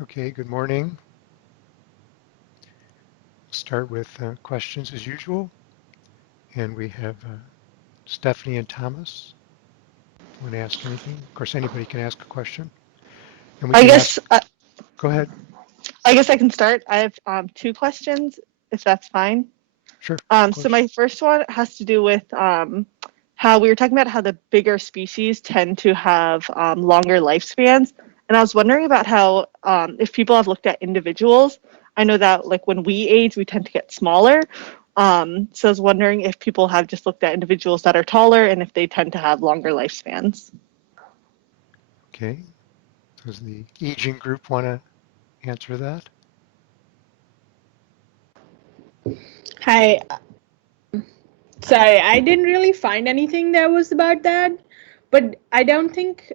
Okay, good morning. Start with questions as usual. And we have Stephanie and Thomas. Want to ask anything? Of course, anybody can ask a question. And we I can ask, guess go ahead. I guess I can start. I have two questions, if that's fine. Sure, of So course. my first one has to do with how we were talking about how the bigger species tend to have longer lifespans, and I was wondering about how if people have looked at individuals. I know that like when we age, we tend to get smaller. So I was wondering if people have just looked at individuals that are taller and if they tend to have longer lifespans. Okay. Does the aging group want to answer that? Hi. Sorry, I didn't really find anything that was about that, but I don't think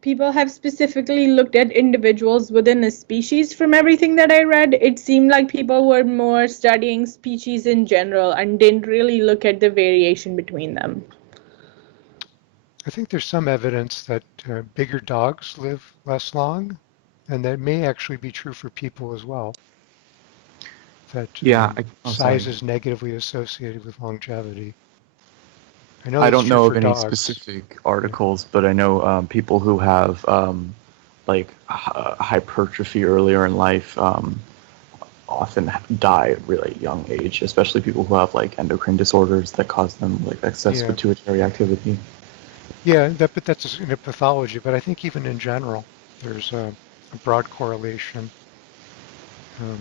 people have specifically looked at individuals within a species from everything that I read. It seemed like people were more studying species in general and didn't really look at the variation between them. I think there's some evidence that bigger dogs live less long, and that may actually be true for people as well, that Yeah, oh, size sorry. is negatively associated with longevity. I know I that's don't true know for of any dogs. specific Yeah. articles, but I know people who have hypertrophy earlier in life often die at really young age, especially people who have like endocrine disorders that cause them like excess Yeah. pituitary activity. Yeah, but that's in a pathology. But I think even in general, there's a broad correlation.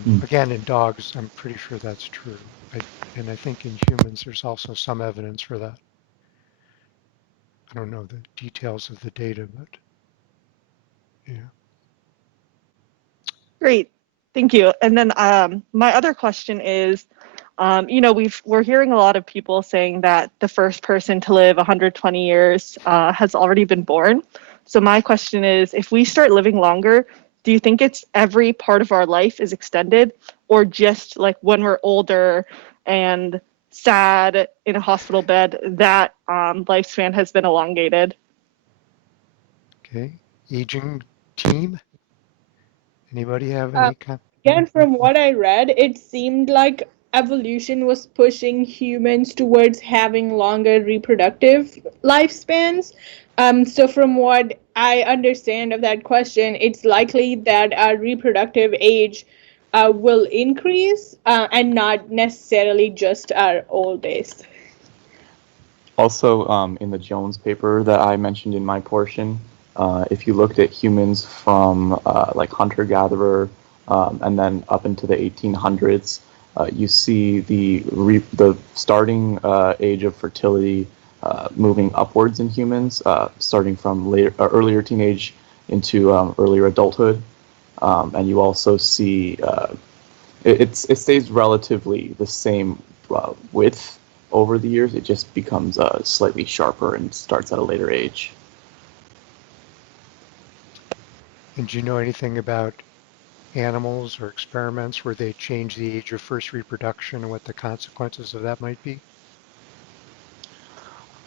Mm. Again, in dogs, I'm pretty sure that's true. And I think in humans, there's also some evidence for that. I don't know the details of the data, but yeah. Great, thank you. And then my other question is, we're hearing a lot of people saying that the first person to live 120 years has already been born. So my question is, if we start living longer, do you think it's every part of our life is extended, or just like when we're older and sad in a hospital bed, that lifespan has been elongated? Okay. Aging team. Anybody have Um, any kind? Again, from what I read, it seemed like evolution was pushing humans towards having longer reproductive lifespans. So, from what I understand of that question, it's likely that our reproductive age will increase and not necessarily just our old days. Also, in the Jones paper that I mentioned in my portion, if you looked at humans from like hunter-gatherer and then up into the 1800s, you see the starting age of fertility moving upwards in humans, starting from earlier teenage into earlier adulthood, and you also see it stays relatively the same width over the years. It just becomes slightly sharper and starts at a later age. And do you know anything about animals or experiments where they change the age of first reproduction and what the consequences of that might be?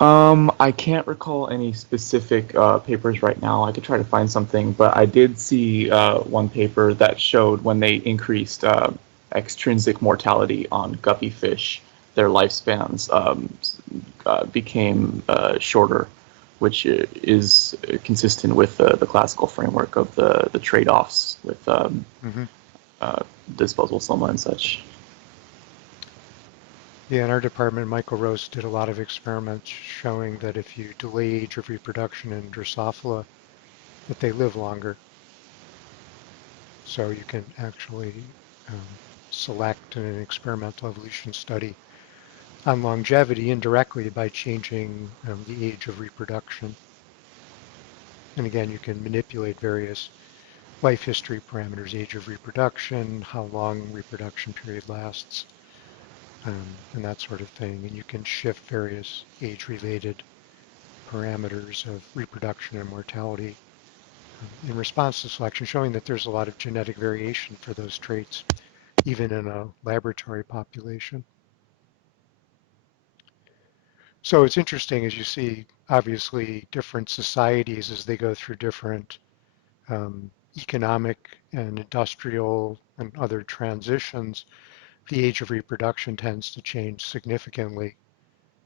I can't recall any specific papers right now. I could try to find something, but I did see one paper that showed when they increased extrinsic mortality on guppy fish, their lifespans became shorter, which is consistent with the classical framework of the trade-offs with Hmm. uh, disposable soma and such. Yeah, in our department, Michael Rose did a lot of experiments showing that if you delay age of reproduction in Drosophila, that they live longer. So you can actually select in an experimental evolution study on longevity indirectly by changing the age of reproduction. And again, you can manipulate various life history parameters, age of reproduction, how long reproduction period lasts, and that sort of thing. And you can shift various age-related parameters of reproduction and mortality in response to selection, showing that there's a lot of genetic variation for those traits, even in a laboratory population. So it's interesting as you see, obviously, different societies as they go through different economic and industrial and other transitions, the age of reproduction tends to change significantly,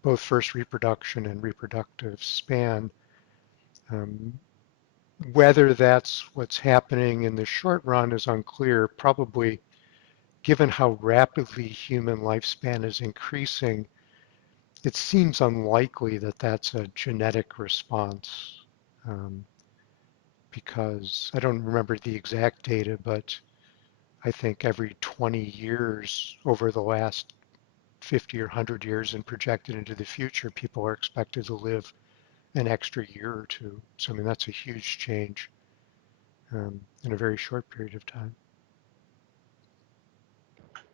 both first reproduction and reproductive span. Um, Whether that's what's happening in the short run is unclear. Probably, given how rapidly human lifespan is increasing, it seems unlikely that that's a genetic response. Um, because I don't remember the exact data, but I think every 20 years over the last 50 or 100 years and projected into the future, people are expected to live an extra year or two. So, I mean, that's a huge change in a very short period of time.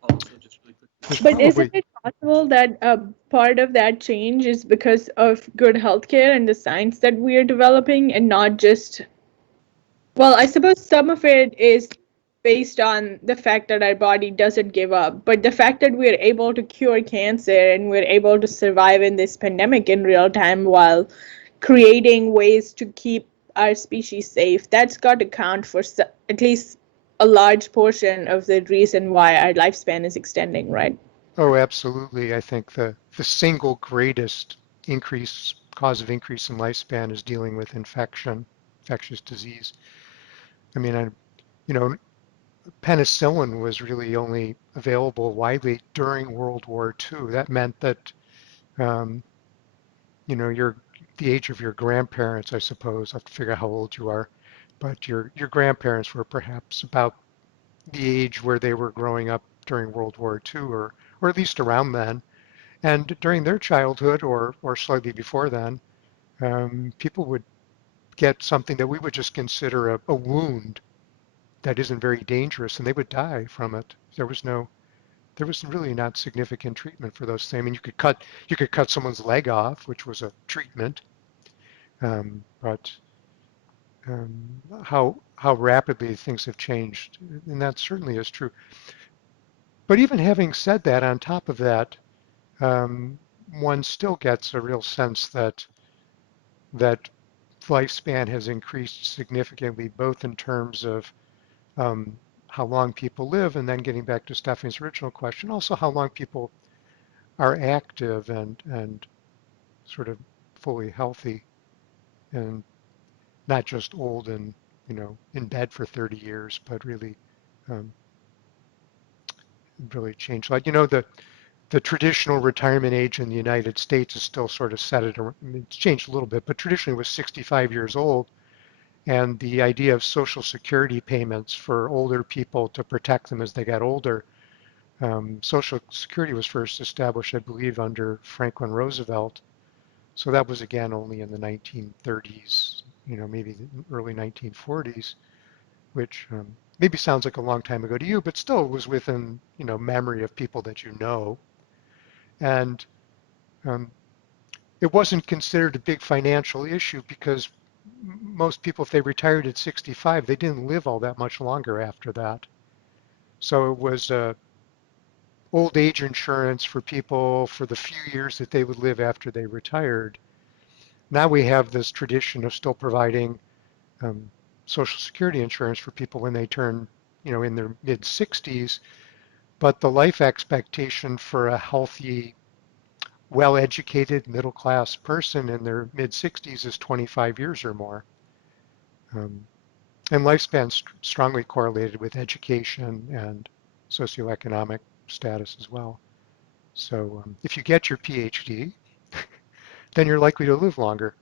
Also, just really quickly. There's But isn't probably, it possible that part of that change is because of good healthcare and the science that we are developing, and not just, well, I suppose some of it is based on the fact that our body doesn't give up, but the fact that we're able to cure cancer and we're able to survive in this pandemic in real time while creating ways to keep our species safe, that's got to count for at least a large portion of the reason why our lifespan is extending, right? oh, absolutely. I think the single greatest cause of increase in lifespan is dealing with infectious disease. I mean, you know, penicillin was really only available widely during World War II. That meant that, um, the age of your grandparents, I suppose, I have to figure out how old you are, but your grandparents were perhaps about the age where they were growing up during World War II, or at least around then. And during their childhood, or slightly before then, people would get something that we would just consider a wound that isn't very dangerous, and they would die from it. There was really not significant treatment for those things. I mean, you could cut someone's leg off, which was a treatment, but how rapidly things have changed, and that certainly is true. But even having said that, on top of that, one still gets a real sense that lifespan has increased significantly, both in terms of um, how long people live, and then getting back to Stephanie's original question, also how long people are active and sort of fully healthy, and not just old and in bed for 30 years, but um, really changed. Like the traditional retirement age in the United States is still sort of set at, I mean, it's changed a little bit, but traditionally it was 65 years old. And the idea of Social Security payments for older people to protect them as they got older. Social Security was first established, I believe, under Franklin Roosevelt. So that was again only in the 1930s, maybe the early 1940s, which maybe sounds like a long time ago to you, but still was within, memory of people that you know. And um, it wasn't considered a big financial issue because most people, if they retired at 65, they didn't live all that much longer after that. So it was old age insurance for people for the few years that they would live after they retired. Now we have this tradition of still providing um, Social Security insurance for people when they turn, in their mid 60s. But the life expectation for a healthy, well-educated, middle-class person in their mid 60s is 25 years or more. Um, and lifespan strongly correlated with education and socioeconomic status as well. So if you get your PhD, then you're likely to live longer.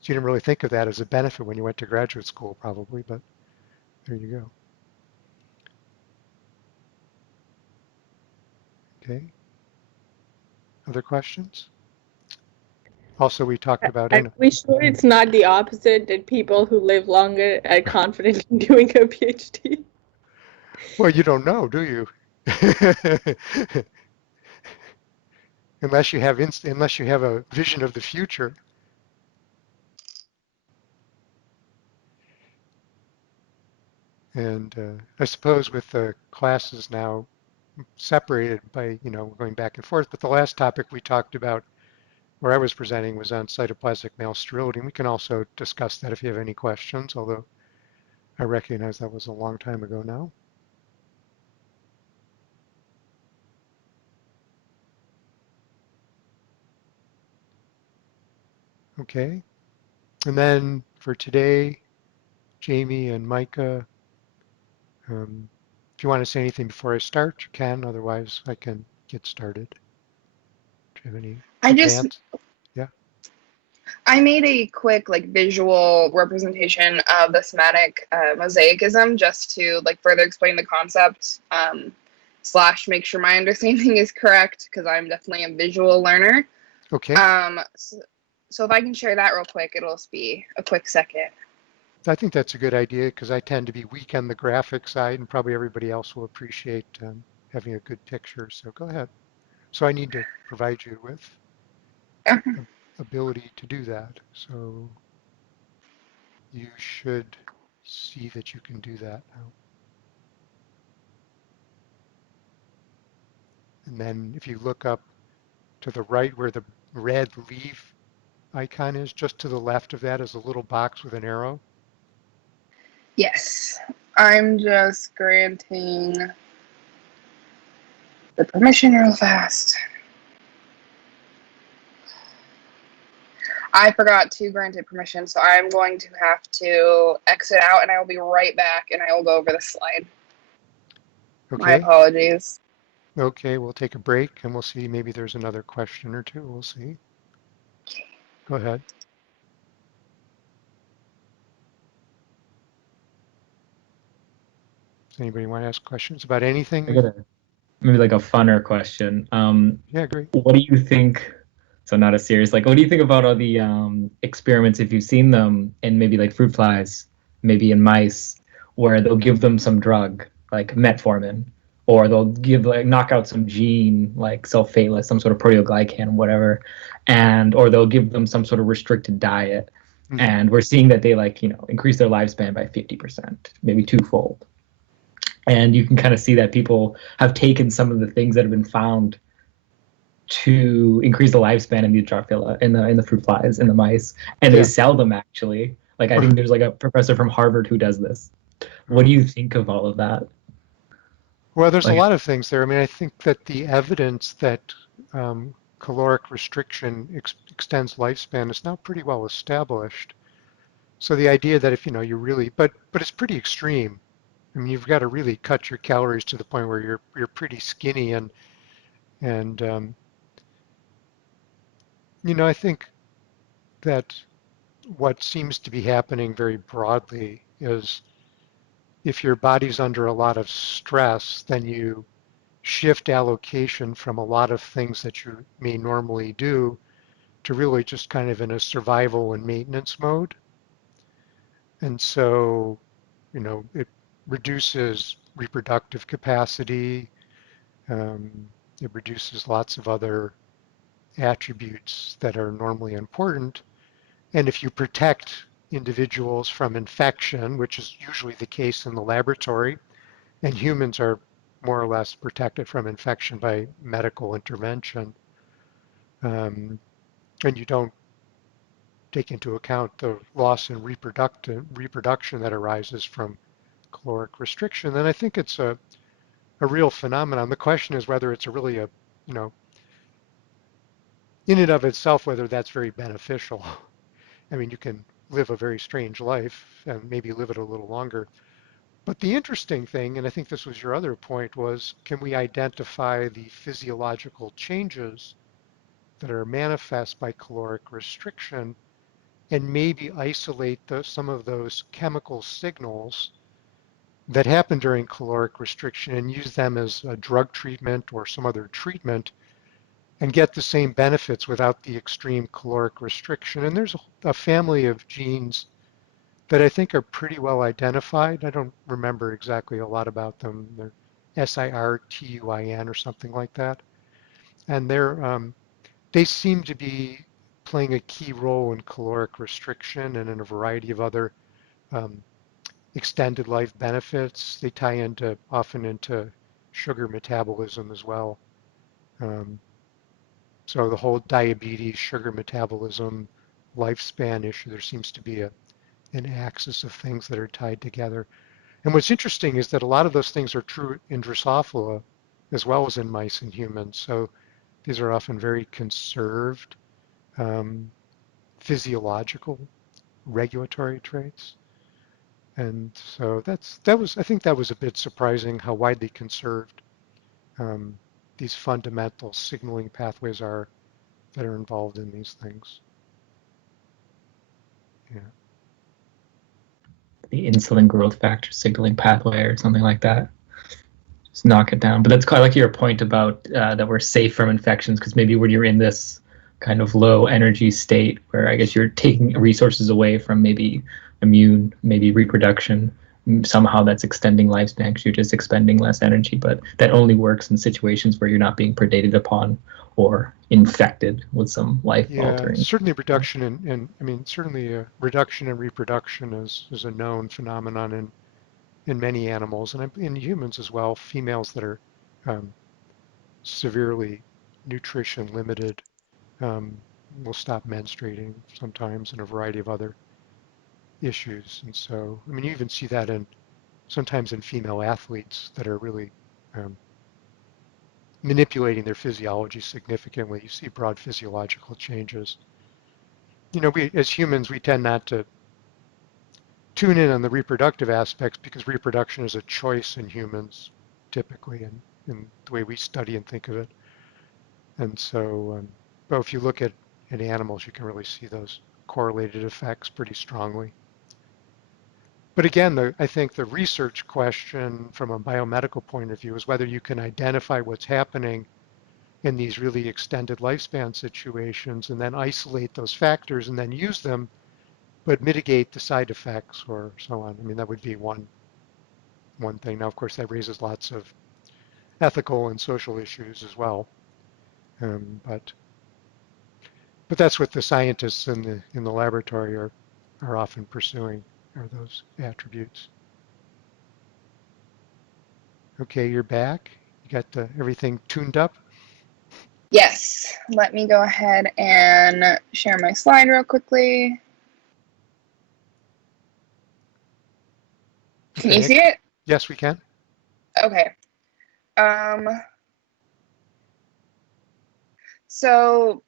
So you didn't really think of that as a benefit when you went to graduate school, probably, but there you go. Okay. Other questions? Also, we talked about, Are we sure it's not the opposite, that people who live longer are confident in doing a PhD? well, you don't know, do you? unless you have a vision of the future. And I suppose with the classes now separated by, going back and forth, but the last topic we talked about where I was presenting was on cytoplasmic male sterility. And we can also discuss that if you have any questions, although I recognize that was a long time ago now. Okay. And then for today, Jamie and Micah, if you want to say anything before I start, you can. Otherwise, I can get started. Do you have any I just advance? Yeah. I made a quick like visual representation of the somatic mosaicism just to like further explain the concept slash make sure my understanding is correct because I'm definitely a visual learner. Okay. So if I can share that real quick, it'll just be a quick second. I think that's a good idea because I tend to be weak on the graphic side, and probably everybody else will appreciate having a good picture. So go ahead. So I need to provide you with ability to do that. So you should see that you can do that now. And then if you look up to the right where the red leaf icon is, just to the left of that is a little box with an arrow. Yes, I'm just granting the permission real fast. I forgot to grant it permission, so I'm going to have to exit out and I will be right back and I will go over the slide. My Okay. apologies. Okay, we'll take a break and we'll see. Maybe there's another question or two. We'll see. Go ahead. Does anybody want to ask questions about I anything? got maybe like a funner question. Yeah, great. What do you think? So not a serious, like, what do you think about all the experiments, if you've seen them in maybe like fruit flies, maybe in mice, where they'll give them some drug like metformin, or they'll give like knock out some gene like sulfateless, some sort of proteoglycan, whatever, and or they'll give them some sort of restricted diet, Hmm. and we're seeing that they like increase their lifespan by 50%, maybe twofold. And you can kind of see that people have taken some of the things that have been found to increase the lifespan in the Drophila, in the fruit flies, in the mice, and they Yeah. sell them actually. Like I think there's like a professor from Harvard who does this. What do you think of all of that? Well, there's a Like, lot of things there. I mean, I think that the evidence that caloric restriction extends lifespan is now pretty well established. So the idea that if you really, but it's pretty extreme. I mean, you've got to really cut your calories to the point where you're pretty skinny, and I think that what seems to be happening very broadly is if your body's under a lot of stress, then you shift allocation from a lot of things that you may normally do to really just kind of in a survival and maintenance mode. And so, it reduces reproductive capacity. It reduces lots of other attributes that are normally important. And if you protect individuals from infection, which is usually the case in the laboratory, and humans are more or less protected from infection by medical intervention, um, and you don't take into account the loss in reproduction that arises from caloric restriction, then I think it's a real phenomenon. The question is whether it's really you know, in and of itself, whether that's very beneficial. I mean, you can live a very strange life and maybe live it a little longer. But the interesting thing, and I think this was your other point, was can we identify the physiological changes that are manifest by caloric restriction and maybe isolate some of those chemical signals that happen during caloric restriction and use them as a drug treatment or some other treatment and get the same benefits without the extreme caloric restriction. And there's a family of genes that I think are pretty well identified. I don't remember exactly a lot about them. They're SIRTUIN or something like that. And they seem to be playing a key role in caloric restriction and in a variety of other um, extended life benefits. They tie into often into sugar metabolism as well. Um, so the whole diabetes, sugar metabolism, lifespan issue, there seems to be an axis of things that are tied together. And what's interesting is that a lot of those things are true in Drosophila as well as in mice and humans. So these are often very conserved um, physiological regulatory traits. And so I think that was a bit surprising how widely conserved um, these fundamental signaling pathways are that are involved in these things. Yeah. The insulin growth factor signaling pathway or something like that. Just knock it down. But that's quite like your point about that we're safe from infections, because maybe when you're in this kind of low energy state where I guess you're taking resources away from maybe immune, maybe reproduction, somehow that's extending lifespan because you're just expending less energy. But that only works in situations where you're not being predated upon or infected with some life Yeah, altering. certainly reduction I mean, certainly reduction in reproduction is a known phenomenon in many animals and in humans as well. Females that are um, severely nutrition limited um, will stop menstruating sometimes and a variety of other issues. And so, I mean, you even see that sometimes in female athletes that are really um, manipulating their physiology significantly. You see broad physiological changes. You know, we as humans, we tend not to tune in on the reproductive aspects because reproduction is a choice in humans typically in the way we study and think of it. And so, but if you look at animals, you can really see those correlated effects pretty strongly. But again, I think the research question from a biomedical point of view is whether you can identify what's happening in these really extended lifespan situations and then isolate those factors and then use them, but mitigate the side effects or so on. I mean, that would be one thing. Now, of course, that raises lots of ethical and social issues as well. But that's what the scientists in the laboratory are often pursuing, are those attributes. Okay, you're back. You got everything tuned up? Yes, let me go ahead and share my slide real quickly. Can you Okay. see it? Yes, we can. Okay. So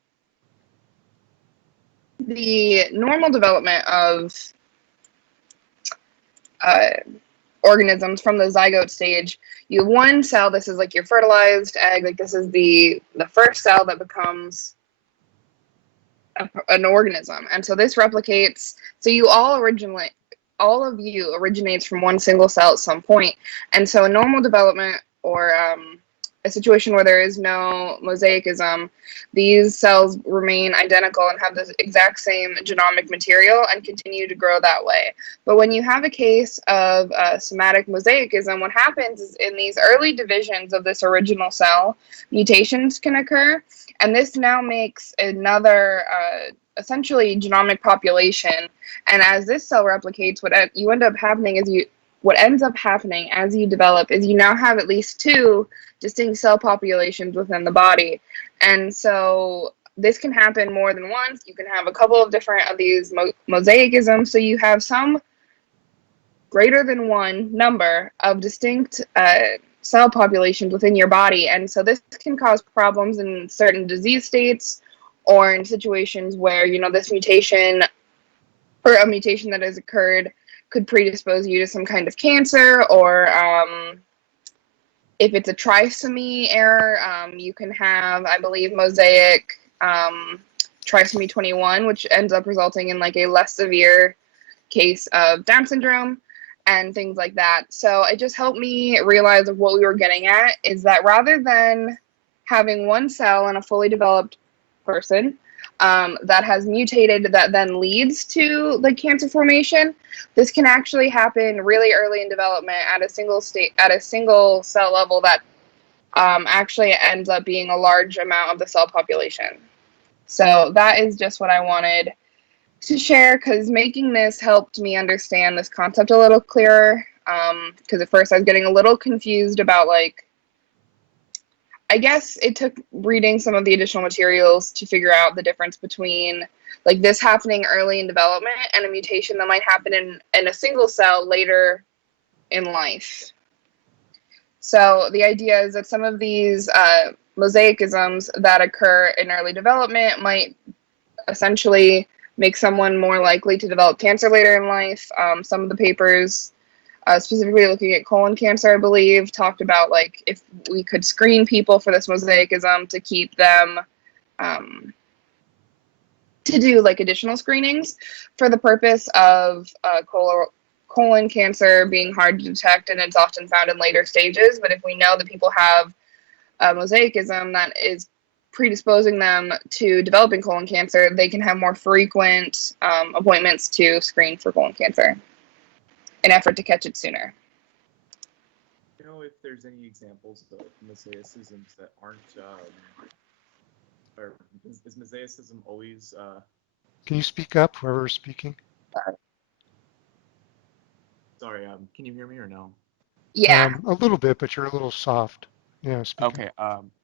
the normal development of organisms from the zygote stage, you have one cell. This is like your fertilized egg. Like this is the first cell that becomes an organism, and so this replicates. So all of you originates from one single cell at some point, and so a normal development or a situation where there is no mosaicism, these cells remain identical and have the exact same genomic material and continue to grow that way. But when you have a case of somatic mosaicism, what happens is in these early divisions of this original cell, mutations can occur, and this now makes another essentially genomic population. And as this cell replicates, what ends up happening as you develop is you now have at least two distinct cell populations within the body. And so this can happen more than once. You can have a couple of different of these mosaicisms. So you have some greater than one number of distinct cell populations within your body. And so this can cause problems in certain disease states or in situations where, this mutation or a mutation that has occurred could predispose you to some kind of cancer, or if it's a trisomy error, you can have, I believe, mosaic trisomy 21, which ends up resulting in like a less severe case of Down syndrome and things like that. So it just helped me realize of what we were getting at is that rather than having one cell in a fully developed person that has mutated that then leads to the cancer formation, this can actually happen really early in development at a single cell level that actually ends up being a large amount of the cell population. So that is just what I wanted to share, because making this helped me understand this concept a little clearer, because at first I was getting a little confused about like I guess it took reading some of the additional materials to figure out the difference between like this happening early in development and a mutation that might happen in a single cell later in life. So the idea is that some of these mosaicisms that occur in early development might essentially make someone more likely to develop cancer later in life. Some of the papers, specifically looking at colon cancer, I believe, talked about like if we could screen people for this mosaicism to keep them to do like additional screenings for the purpose of colon cancer being hard to detect and it's often found in later stages. But if we know that people have a mosaicism that is predisposing them to developing colon cancer, they can have more frequent appointments to screen for colon cancer in effort to catch it sooner. Do you know if there's any examples of mosaicisms that aren't, or is mosaicism always? Can you speak up, whoever's speaking? Sorry, can you hear me or no? Yeah. A little bit, but you're a little soft. Yeah, speak up. Okay,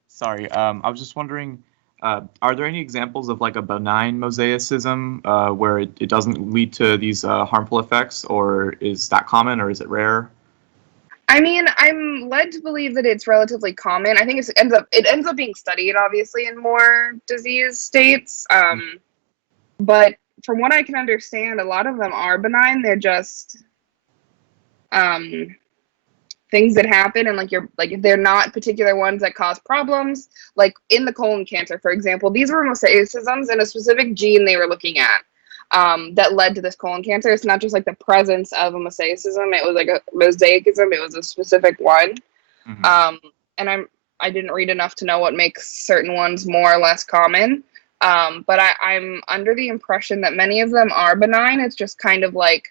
sorry. I was just wondering, are there any examples of like a benign mosaicism where it doesn't lead to these harmful effects, or is that common, or is it rare? I mean, I'm led to believe that it's relatively common. I think it ends up being studied, obviously, in more disease states. But from what I can understand, a lot of them are benign. They're just things that happen, and like they're not particular ones that cause problems. Like in the colon cancer, for example, these were mosaicisms in a specific gene they were looking at. That led to this colon cancer. It's not just like the presence of a mosaicism. It was like a mosaicism. It was a specific one. And I didn't read enough to know what makes certain ones more or less common. But I'm under the impression that many of them are benign. It's just kind of like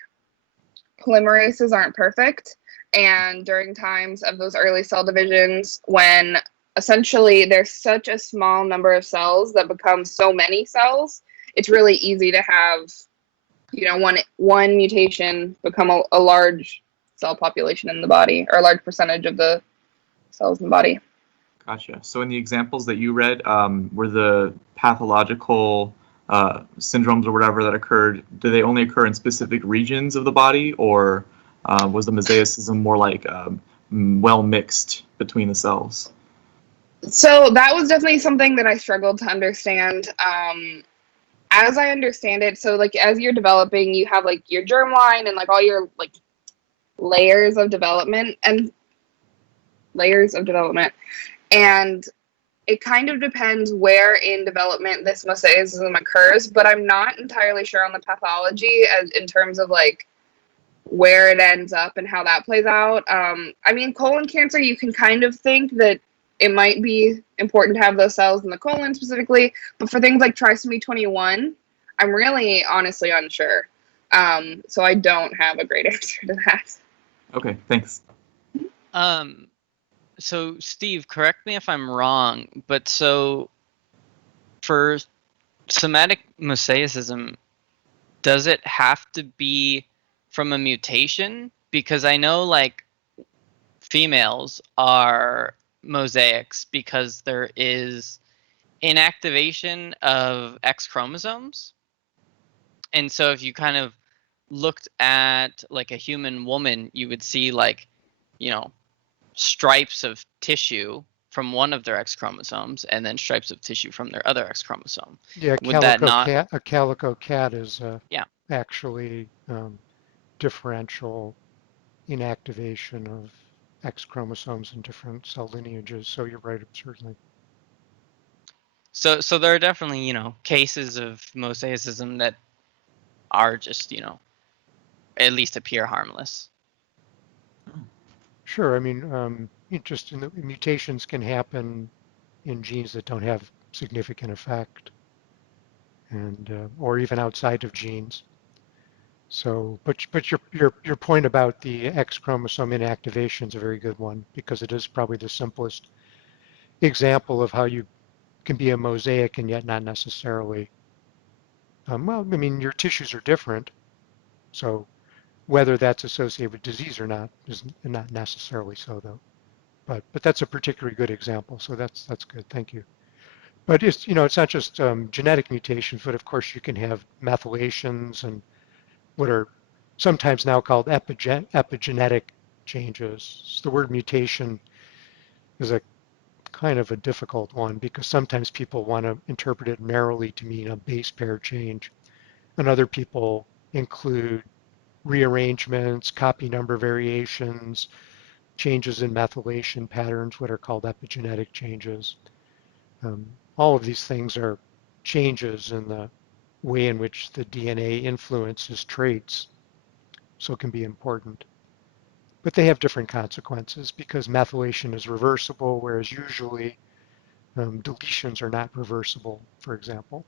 polymerases aren't perfect. And during times of those early cell divisions, when essentially there's such a small number of cells that become so many cells, it's really easy to have, one mutation become a large cell population in the body, or a large percentage of the cells in the body. Gotcha. So in the examples that you read, were the pathological syndromes or whatever that occurred, do they only occur in specific regions of the body, or was the mosaicism more like well mixed between the cells? So that was definitely something that I struggled to understand. As I understand it, so like as you're developing, you have like your germline and like all your like layers of development, and it kind of depends where in development this mosaicism occurs, but I'm not entirely sure on the pathology in terms of like where it ends up and how that plays out. I mean, colon cancer, you can kind of think that it might be important to have those cells in the colon specifically, but for things like trisomy 21, I'm really honestly unsure. So I don't have a great answer to that. Okay, thanks. So Steve, correct me if I'm wrong, but so for somatic mosaicism, does it have to be from a mutation? Because I know like females are mosaics because there is inactivation of X chromosomes. And so if you kind of looked at like a human woman, you would see like, stripes of tissue from one of their X chromosomes and then stripes of tissue from their other X chromosome. Yeah, Would that not? a calico cat is Yeah. actually differential inactivation of X chromosomes in different cell lineages. So you're right, certainly. So there are definitely, cases of mosaicism that are just, at least appear harmless. Sure. I mean, mutations can happen in genes that don't have significant effect, and or even outside of genes. So, but your point about the X chromosome inactivation is a very good one, because it is probably the simplest example of how you can be a mosaic and yet not necessarily. Well, I mean, your tissues are different, so whether that's associated with disease or not is not necessarily so, though. But that's a particularly good example. So that's good. Thank you. But it's it's not just genetic mutations, but of course you can have methylations and what are sometimes now called epigenetic changes. So the word mutation is a kind of a difficult one because sometimes people want to interpret it narrowly to mean a base pair change, and other people include rearrangements, copy number variations, changes in methylation patterns, what are called epigenetic changes. All of these things are changes in the way in which the DNA influences traits, so it can be important. But they have different consequences because methylation is reversible, whereas usually deletions are not reversible, for example.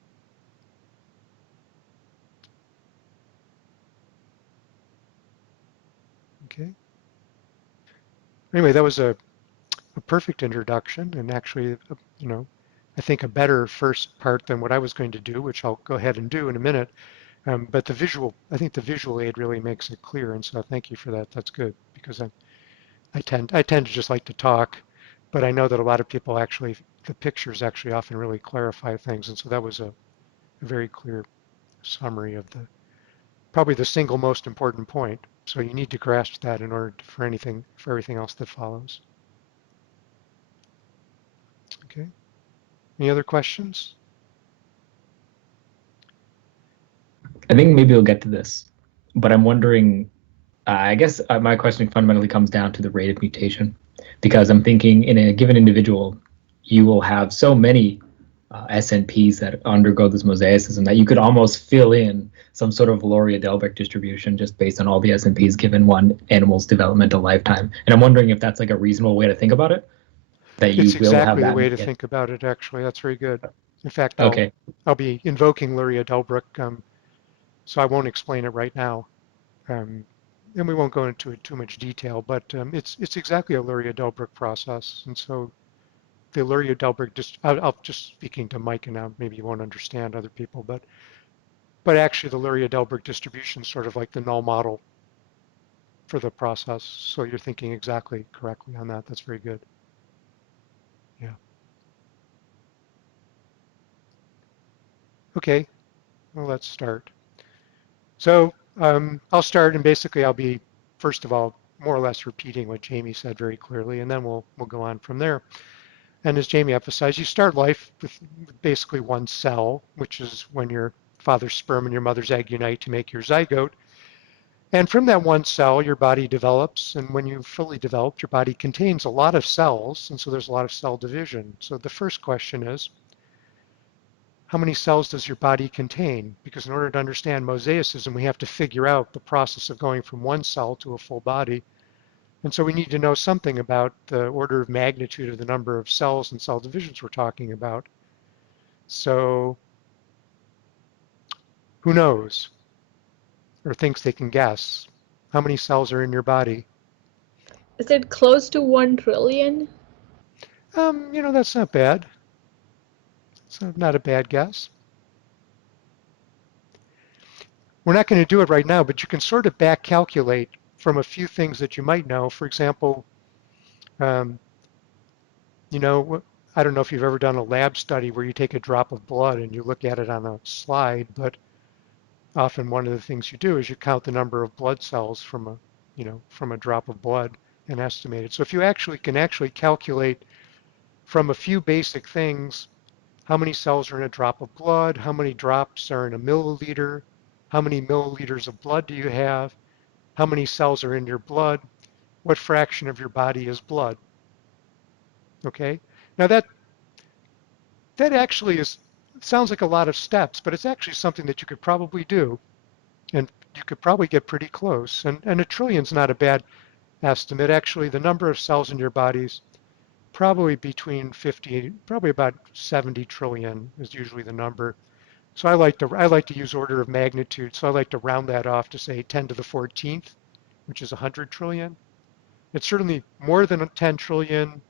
Okay. Anyway, that was a perfect introduction and actually, I think a better first part than what I was going to do, which I'll go ahead and do in a minute. But I think the visual aid really makes it clear, and so thank you for that. That's good because I tend to just like to talk, but I know that a lot of people actually, the pictures actually often really clarify things, and so that was a very clear summary of probably the single most important point. So you need to grasp that in order for everything else that follows. Okay. Any other questions? I think maybe we'll get to this, but I'm wondering. I guess my question fundamentally comes down to the rate of mutation, because I'm thinking in a given individual, you will have so many SNPs that undergo this mosaicism that you could almost fill in some sort of Lauria-Delbert distribution just based on all the SNPs given one animal's developmental lifetime. And I'm wondering if that's like a reasonable way to think about it, that you It's will have exactly the that way to many. think about it, actually. That's very good. In fact, Okay. I'll be invoking Luria-Delbruck, so I won't explain it right now. And we won't go into it too much detail, but it's exactly a Luria-Delbruck process. And so the Luria-Delbruck, I'll just speaking to Mike and now, maybe you won't understand other people, but actually the Luria-Delbruck distribution is sort of like the null model for the process. So you're thinking exactly correctly on that. That's very good. Yeah. Okay, well, let's start. So I'll start and basically I'll be, first of all, more or less repeating what Jamie said very clearly, and then we'll go on from there. And as Jamie emphasized, you start life with basically one cell, which is when your father's sperm and your mother's egg unite to make your zygote. And from that one cell, your body develops, and when you've fully developed, your body contains a lot of cells, and so there's a lot of cell division. So the first question is, how many cells does your body contain? Because in order to understand mosaicism, we have to figure out the process of going from one cell to a full body. And so we need to know something about the order of magnitude of the number of cells and cell divisions we're talking about. So who knows or thinks they can guess? How many cells are in your body? Is it close to 1 trillion? That's not bad. It's not a bad guess. We're not going to do it right now, but you can sort of back calculate from a few things that you might know. For example, um, I don't know if you've ever done a lab study where you take a drop of blood and you look at it on a slide, but often one of the things you do is you count the number of blood cells from a drop of blood and estimate it. So if you can actually calculate from a few basic things, how many cells are in a drop of blood, how many drops are in a milliliter, how many milliliters of blood do you have, how many cells are in your blood, what fraction of your body is blood. Okay? Now that actually sounds like a lot of steps, but it's actually something that you could probably do, and you could probably get pretty close. And a trillion's not a bad estimate. Actually, the number of cells in your body's probably between 50, probably about 70 trillion is usually the number. So I like to use order of magnitude. So I like to round that off to say 10 to the 14th, which is 100 trillion. It's certainly more than 10 trillion,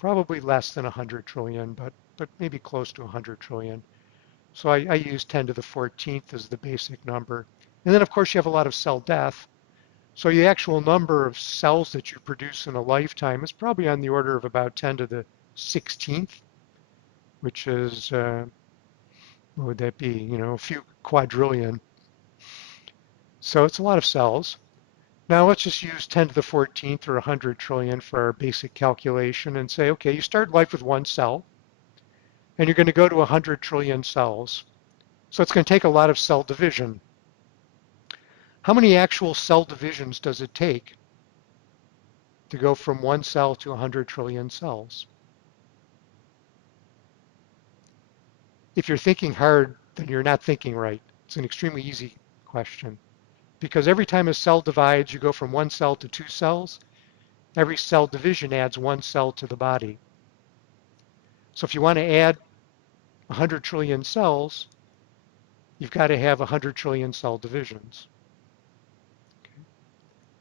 probably less than 100 trillion, but maybe close to 100 trillion. So I use 10 to the 14th as the basic number. And then of course you have a lot of cell death. So the actual number of cells that you produce in a lifetime is probably on the order of about 10 to the 16th, which is, what would that be? You know, a few quadrillion. So it's a lot of cells. Now let's just use 10 to the 14th or 100 trillion for our basic calculation and say, okay, you start life with one cell, and you're going to go to 100 trillion cells. So it's going to take a lot of cell division. How many actual cell divisions does it take to go from one cell to 100 trillion cells? If you're thinking hard, then you're not thinking right. It's an extremely easy question. Because every time a cell divides, you go from one cell to two cells. Every cell division adds one cell to the body. So if you want to add 100 trillion cells, you've got to have 100 trillion cell divisions. Okay.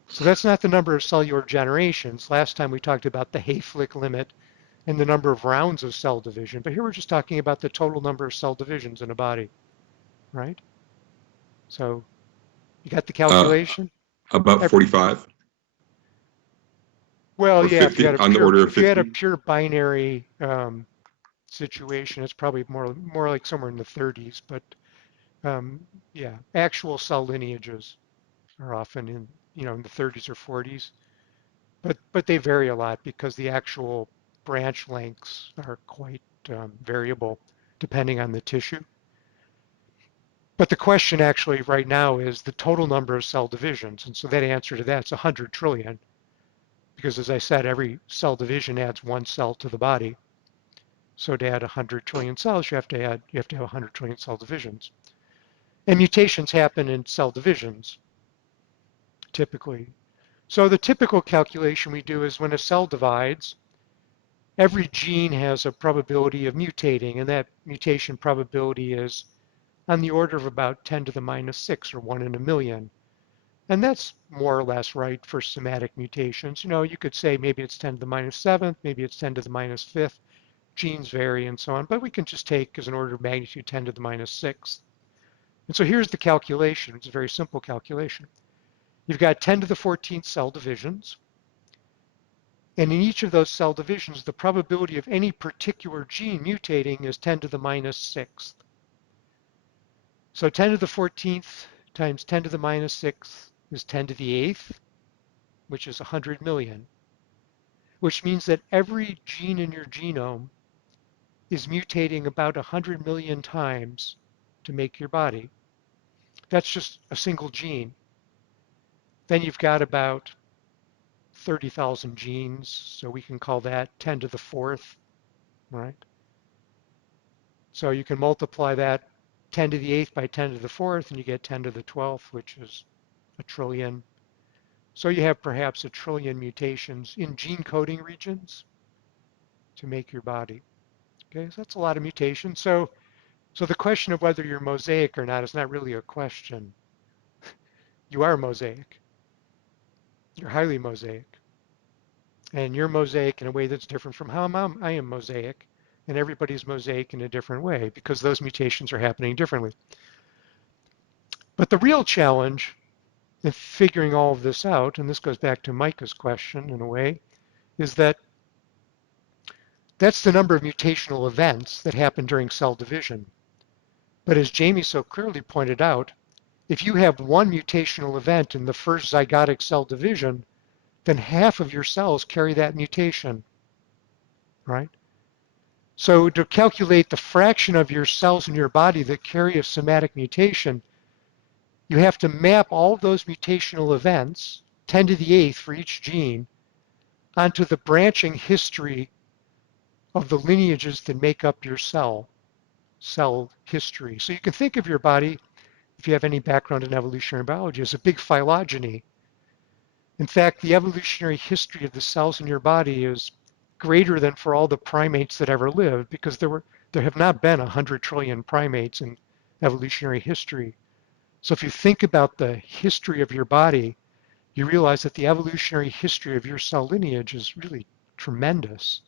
So that's not the number of cellular generations. Last time we talked about the Hayflick limit and the number of rounds of cell division, but here we're just talking about the total number of cell divisions in a body, right? So you got the calculation? About 45 Well, or yeah, if you 50, had a on the order of if you had a 50. pure binary situation, it's probably more like somewhere in the 30s. But yeah, actual cell lineages are often in in the 30s or 40s. But they vary a lot because the actual branch lengths are quite variable depending on the tissue. But the question actually right now is the total number of cell divisions. And so that answer to that's 100 trillion. Because as I said, every cell division adds one cell to the body. So to add 100 trillion cells, you have to have 100 trillion cell divisions. And mutations happen in cell divisions, typically. So the typical calculation we do is when a cell divides, every gene has a probability of mutating, and that mutation probability is on the order of about 10 to the minus 6, or 1 in a million. And that's more or less right for somatic mutations. You could say maybe it's 10 to the minus 7th, maybe it's 10 to the minus 5th. Genes vary and so on, but we can just take as an order of magnitude 10 to the minus 6th. And so here's the calculation. It's a very simple calculation. You've got 10 to the 14th cell divisions. And in each of those cell divisions, the probability of any particular gene mutating is 10 to the minus 6th. So 10 to the 14th times 10 to the minus 6th is 10 to the 8th, which is 100 million, which means that every gene in your genome is mutating about 100 million times to make your body. That's just a single gene. Then you've got about 30,000 genes, so we can call that 10 to the 4th, right? So you can multiply that 10 to the 8th by 10 to the 4th, and you get 10 to the 12th, which is a trillion. So you have perhaps a trillion mutations in gene coding regions to make your body. Okay, so that's a lot of mutations. So the question of whether you're mosaic or not is not really a question. You are mosaic. You're highly mosaic. And you're mosaic in a way that's different from how I am mosaic. And everybody's mosaic in a different way because those mutations are happening differently. But the real challenge in figuring all of this out, and this goes back to Micah's question in a way, is that that's the number of mutational events that happen during cell division. But as Jamie so clearly pointed out, if you have one mutational event in the first zygotic cell division, then half of your cells carry that mutation, right? So to calculate the fraction of your cells in your body that carry a somatic mutation, you have to map all of those mutational events, 10 to the 8th for each gene, onto the branching history of the lineages that make up your cell history. So you can think of your body, if you have any background in evolutionary biology, as a big phylogeny. In fact, the evolutionary history of the cells in your body is greater than for all the primates that ever lived, because there have not been 100 trillion primates in evolutionary history. So if you think about the history of your body, you realize that the evolutionary history of your cell lineage is really tremendous.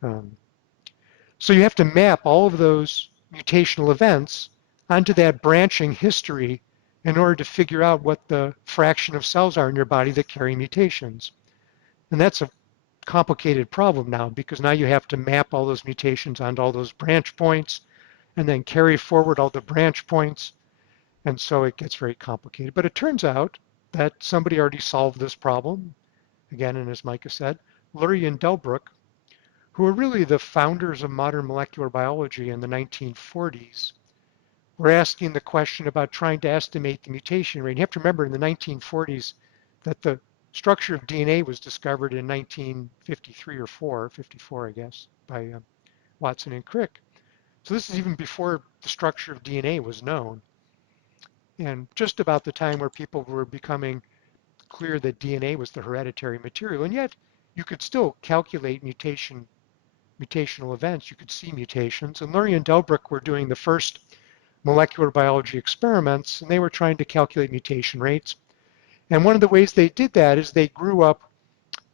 So you have to map all of those mutational events onto that branching history in order to figure out what the fraction of cells are in your body that carry mutations. And that's a complicated problem now, because now you have to map all those mutations onto all those branch points and then carry forward all the branch points. And so it gets very complicated. But it turns out that somebody already solved this problem. Again, and as Micah said, Lurie and Delbruck, who are really the founders of modern molecular biology in the 1940s, were asking the question about trying to estimate the mutation rate. You have to remember in the 1940s that the structure of DNA was discovered in 1953 or 54, I guess, by Watson and Crick. So this is even before the structure of DNA was known, and just about the time where people were becoming clear that DNA was the hereditary material. And yet you could still calculate mutational events. You could see mutations. And Lurie and Delbruck were doing the first molecular biology experiments, and they were trying to calculate mutation rates. And one of the ways they did that is they grew up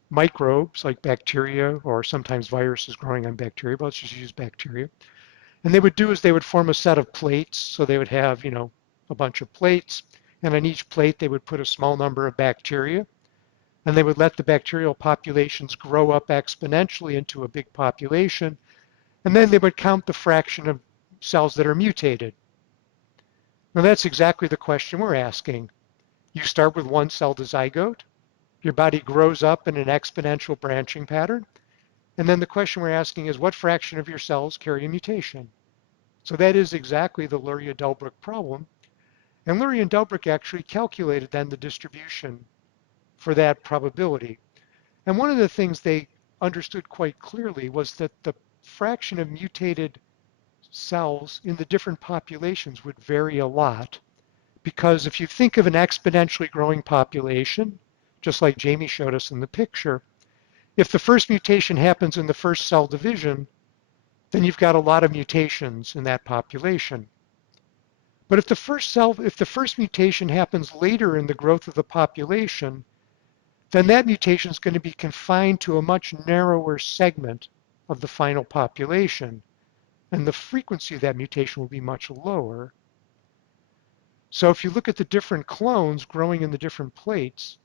microbes like bacteria, or sometimes viruses growing on bacteria, but let's just use bacteria. And they would do is they would form a set of plates. So they would have, a bunch of plates, and on each plate they would put a small number of bacteria, and they would let the bacterial populations grow up exponentially into a big population, and then they would count the fraction of cells that are mutated. Now that's exactly the question we're asking. You start with one celled zygote, your body grows up in an exponential branching pattern, and then the question we're asking is what fraction of your cells carry a mutation? So that is exactly the Lurie-Delbruck problem. And Lurie and Delbruck actually calculated then the distribution for that probability. And one of the things they understood quite clearly was that the fraction of mutated cells in the different populations would vary a lot, because if you think of an exponentially growing population, just like Jamie showed us in the picture, if the first mutation happens in the first cell division, then you've got a lot of mutations in that population. But if the first mutation happens later in the growth of the population, then that mutation is going to be confined to a much narrower segment of the final population, and the frequency of that mutation will be much lower. So if you look at the different clones growing in the different plates,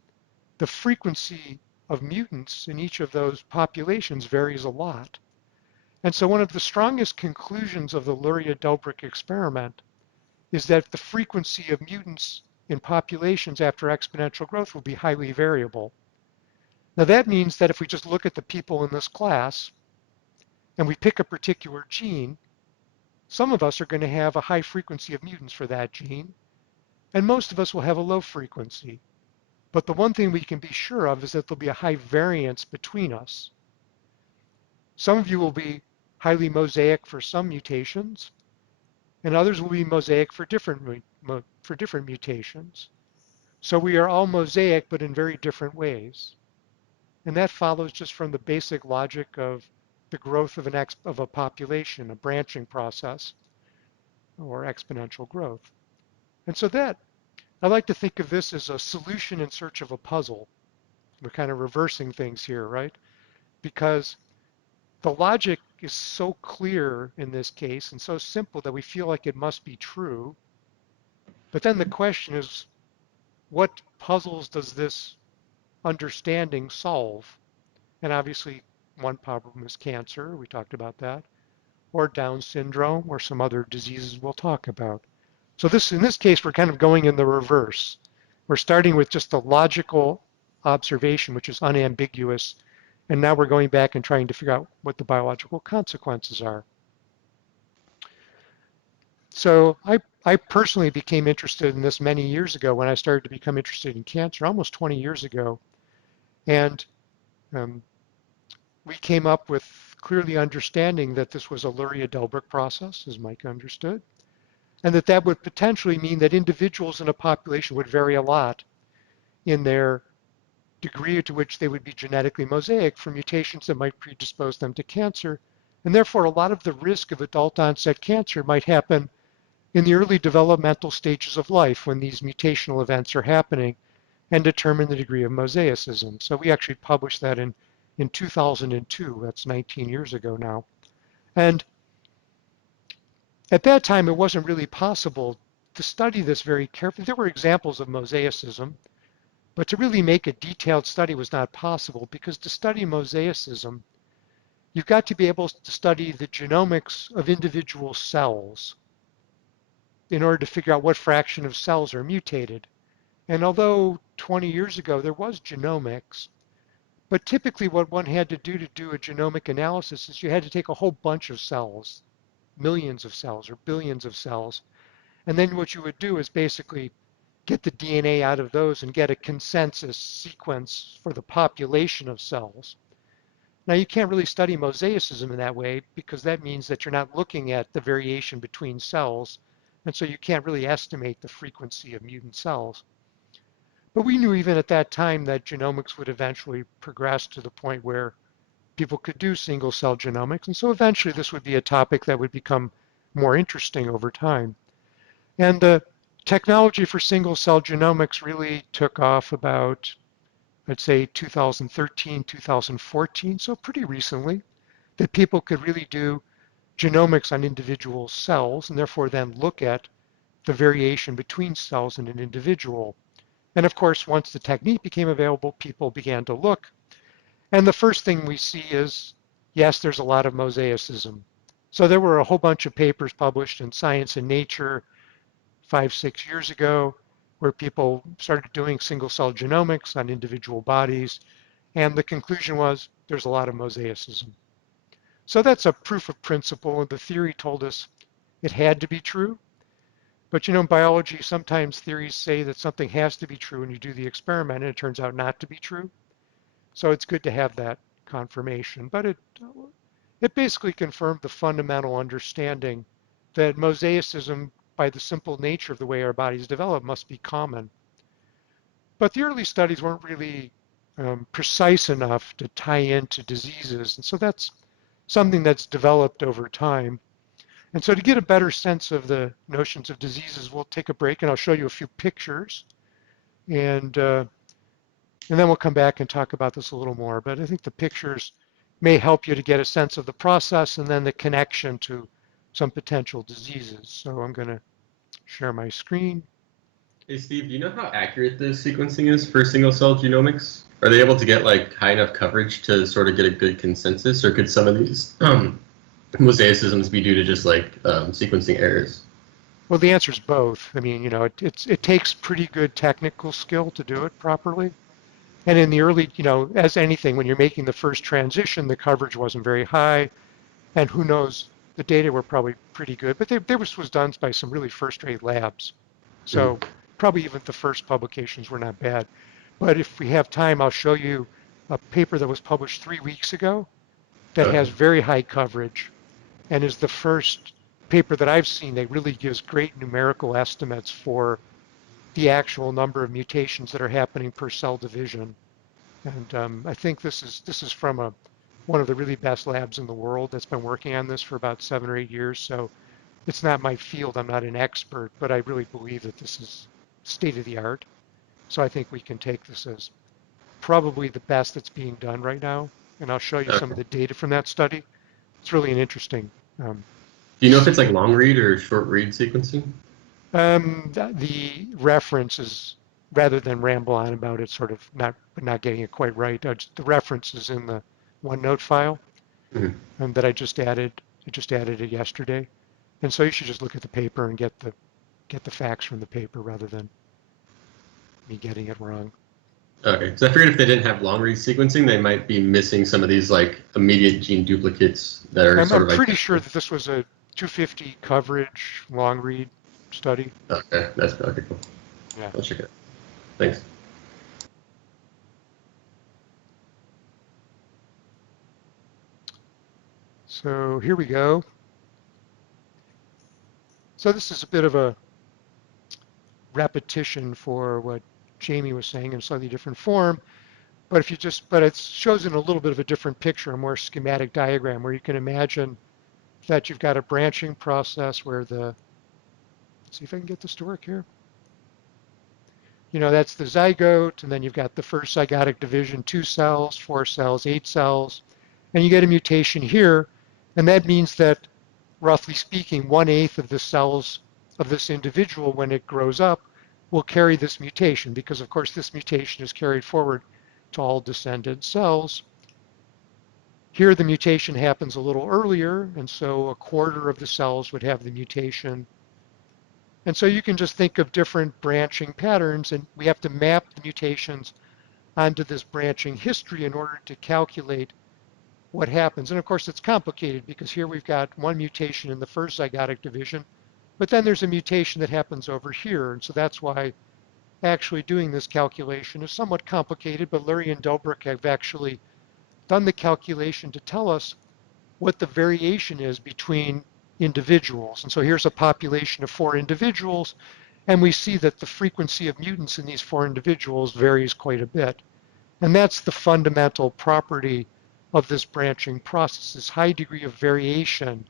the frequency of mutants in each of those populations varies a lot. And so one of the strongest conclusions of the Lurie-Delbruck experiment is that the frequency of mutants in populations after exponential growth will be highly variable. Now that means that if we just look at the people in this class and we pick a particular gene, some of us are going to have a high frequency of mutants for that gene, and most of us will have a low frequency. But the one thing we can be sure of is that there'll be a high variance between us. Some of you will be highly mosaic for some mutations, and others will be mosaic for different mutations. So we are all mosaic, but in very different ways. And that follows just from the basic logic of the growth of a population, a branching process, or exponential growth. And so I like to think of this as a solution in search of a puzzle. We're kind of reversing things here, right? Because the logic is so clear in this case and so simple that we feel like it must be true. But then the question is, what puzzles does this understanding solve? And obviously, one problem is cancer. We talked about that. Or Down syndrome, or some other diseases we'll talk about. So in this case, we're kind of going in the reverse. We're starting with just a logical observation, which is unambiguous, and now we're going back and trying to figure out what the biological consequences are. So I personally became interested in this many years ago when I started to become interested in cancer, almost 20 years ago. And we came up with clearly understanding that this was a Lurie-Delbruck process, as Mike understood, and that would potentially mean that individuals in a population would vary a lot in their degree to which they would be genetically mosaic for mutations that might predispose them to cancer. And therefore, a lot of the risk of adult onset cancer might happen in the early developmental stages of life when these mutational events are happening, and determine the degree of mosaicism. So we actually published that in 2002. That's 19 years ago now. And at that time, it wasn't really possible to study this very carefully. There were examples of mosaicism, but to really make a detailed study was not possible, because to study mosaicism, you've got to be able to study the genomics of individual cells in order to figure out what fraction of cells are mutated. And although 20 years ago there was genomics, but typically what one had to do a genomic analysis is you had to take a whole bunch of cells, millions of cells or billions of cells, and then what you would do is basically get the DNA out of those and get a consensus sequence for the population of cells. Now, you can't really study mosaicism in that way, because that means that you're not looking at the variation between cells, and so you can't really estimate the frequency of mutant cells. But we knew even at that time that genomics would eventually progress to the point where people could do single cell genomics, and so eventually this would be a topic that would become more interesting over time. And the technology for single cell genomics really took off about, I'd say, 2013, 2014, so pretty recently, that people could really do genomics on individual cells and therefore then look at the variation between cells in an individual. And of course, once the technique became available, people began to look. And the first thing we see is, yes, there's a lot of mosaicism. So there were a whole bunch of papers published in Science and Nature 5-6 years ago, where people started doing single cell genomics on individual bodies, and the conclusion was there's a lot of mosaicism. So that's a proof of principle, and the theory told us it had to be true. But in biology, sometimes theories say that something has to be true and you do the experiment and it turns out not to be true. So it's good to have that confirmation. But it basically confirmed the fundamental understanding that mosaicism, by the simple nature of the way our bodies develop, must be common. But the early studies weren't really precise enough to tie into diseases. And so that's something that's developed over time. And so to get a better sense of the notions of diseases, we'll take a break and I'll show you a few pictures. And then we'll come back and talk about this a little more. But I think the pictures may help you to get a sense of the process and then the connection to some potential diseases. So I'm going to share my screen. Hey Steve, do you know how accurate the sequencing is for single cell genomics? Are they able to get like high enough coverage to sort of get a good consensus, or could some of these mosaicisms be due to just like sequencing errors? Well, the answer is both. I mean, it takes pretty good technical skill to do it properly. And in the early, as anything, when you're making the first transition, the coverage wasn't very high. And who knows, the data were probably pretty good. But this was done by some really first-rate labs. So probably even the first publications were not bad. But if we have time, I'll show you a paper that was published 3 weeks ago that has very high coverage and is the first paper that I've seen that really gives great numerical estimates for the actual number of mutations that are happening per cell division. And I think this is from one of the really best labs in the world that's been working on this for about 7 or 8 years. So it's not my field, I'm not an expert, but I really believe that this is state of the art. So I think we can take this as probably the best that's being done right now. And I'll show you some of the data from that study. It's really an interesting. Do you know if it's like long read or short read sequencing? The reference is, rather than ramble on about it, sort of not getting it quite right. The reference is in the OneNote file, and that I just added. I just added it yesterday, and so you should just look at the paper and get the facts from the paper rather than me getting it wrong. Okay, so I figured if they didn't have long read sequencing, they might be missing some of these like immediate gene duplicates that are I'm pretty sure that this was a 250 coverage long read study. Okay, that's okay, cool. Yeah. I'll check it out. Thanks. So here we go. So this is a bit of a repetition for what Jamie was saying in a slightly different form. But but it shows in a little bit of a different picture, a more schematic diagram where you can imagine that you've got a branching process where let's see if I can get this to work here. That's the zygote, and then you've got the first zygotic division, 2 cells, 4 cells, 8 cells, and you get a mutation here, and that means that, roughly speaking, 1/8 of the cells of this individual when it grows up will carry this mutation, because of course this mutation is carried forward to all descendant cells. Here the mutation happens a little earlier, and so a quarter of the cells would have the mutation. And so you can just think of different branching patterns, and we have to map the mutations onto this branching history in order to calculate what happens. And of course it's complicated because here we've got one mutation in the first zygotic division, but then there's a mutation that happens over here. And so that's why actually doing this calculation is somewhat complicated, but Lurie and Delbruck have actually done the calculation to tell us what the variation is between individuals. And so here's a population of 4 individuals, and we see that the frequency of mutants in these 4 individuals varies quite a bit. And that's the fundamental property of this branching process, this high degree of variation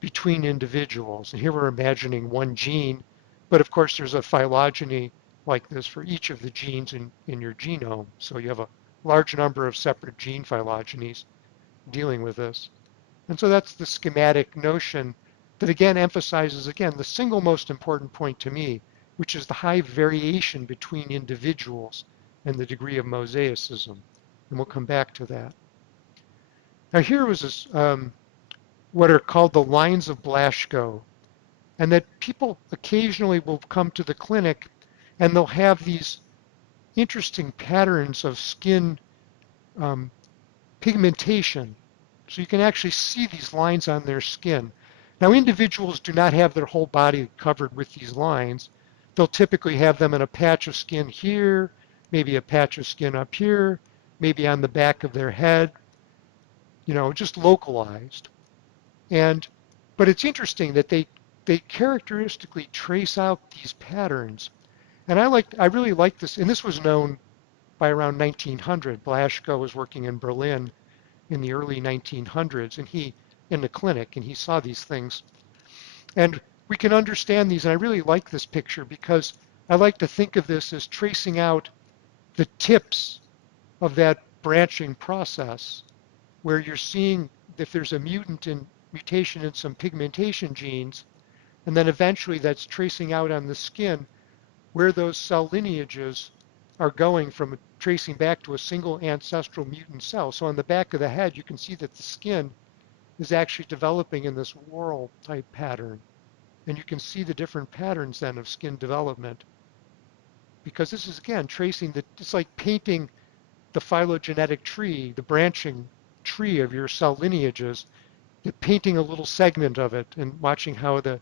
between individuals. And here we're imagining one gene, but of course there's a phylogeny like this for each of the genes in your genome. So you have a large number of separate gene phylogenies dealing with this. And so that's the schematic notion that again emphasizes, again, the single most important point to me, which is the high variation between individuals and the degree of mosaicism. And we'll come back to that. Now here was this, what are called the lines of Blaschko, and that people occasionally will come to the clinic and they'll have these interesting patterns of skin pigmentation. So you can actually see these lines on their skin. Now individuals do not have their whole body covered with these lines. They'll typically have them in a patch of skin here, maybe a patch of skin up here, maybe on the back of their head, you know, just localized. But it's interesting that they characteristically trace out these patterns. And I really like this, and this was known by around 1900. Blaschko was working in Berlin in the early 1900s, and he in the clinic, and he saw these things. And we can understand these, and I really like this picture because I like to think of this as tracing out the tips of that branching process, where you're seeing if there's a mutation in some pigmentation genes, and then eventually that's tracing out on the skin where those cell lineages are going from tracing back to a single ancestral mutant cell. So on the back of the head, you can see that the skin is actually developing in this whorl type pattern. And you can see the different patterns then of skin development. Because this is, again, tracing it's like painting the phylogenetic tree, the branching tree of your cell lineages, painting a little segment of it and watching how the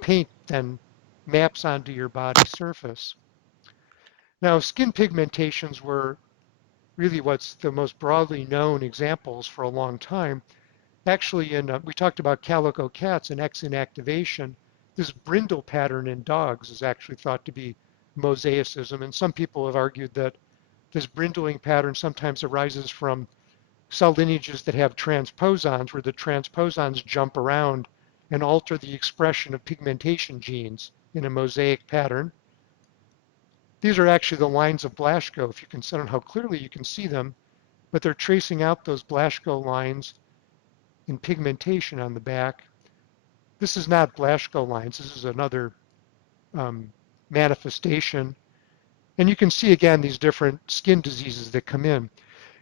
paint then maps onto your body surface. Now, skin pigmentations were really what's the most broadly known examples for a long time. Actually, we talked about calico cats and X inactivation. This brindle pattern in dogs is actually thought to be mosaicism, and some people have argued that this brindling pattern sometimes arises from cell lineages that have transposons, where the transposons jump around and alter the expression of pigmentation genes in a mosaic pattern. These are actually the lines of Blaschko, if you consider how clearly you can see them, but they're tracing out those Blaschko lines in pigmentation on the back. This is not Blaschko lines, this is another manifestation. And you can see again these different skin diseases that come in.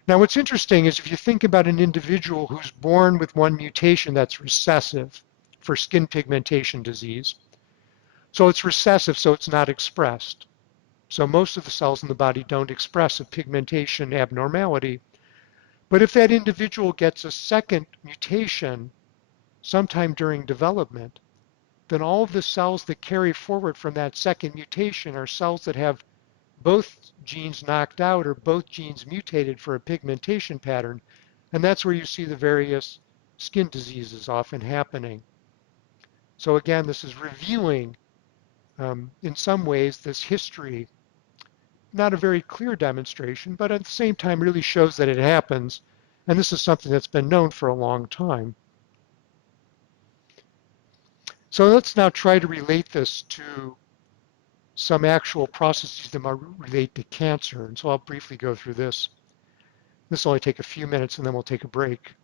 Now what's interesting is if you think about an individual who's born with one mutation that's recessive for skin pigmentation disease. So it's recessive, so it's not expressed. So most of the cells in the body don't express a pigmentation abnormality. But if that individual gets a second mutation sometime during development, then all of the cells that carry forward from that second mutation are cells that have both genes knocked out or both genes mutated for a pigmentation pattern. And that's where you see the various skin diseases often happening. So again, this is revealing, in some ways, this history. Not a very clear demonstration, but at the same time really shows that it happens. And this is something that's been known for a long time. So let's now try to relate this to some actual processes that might relate to cancer. And so I'll briefly go through this. This will only take a few minutes and then we'll take a break.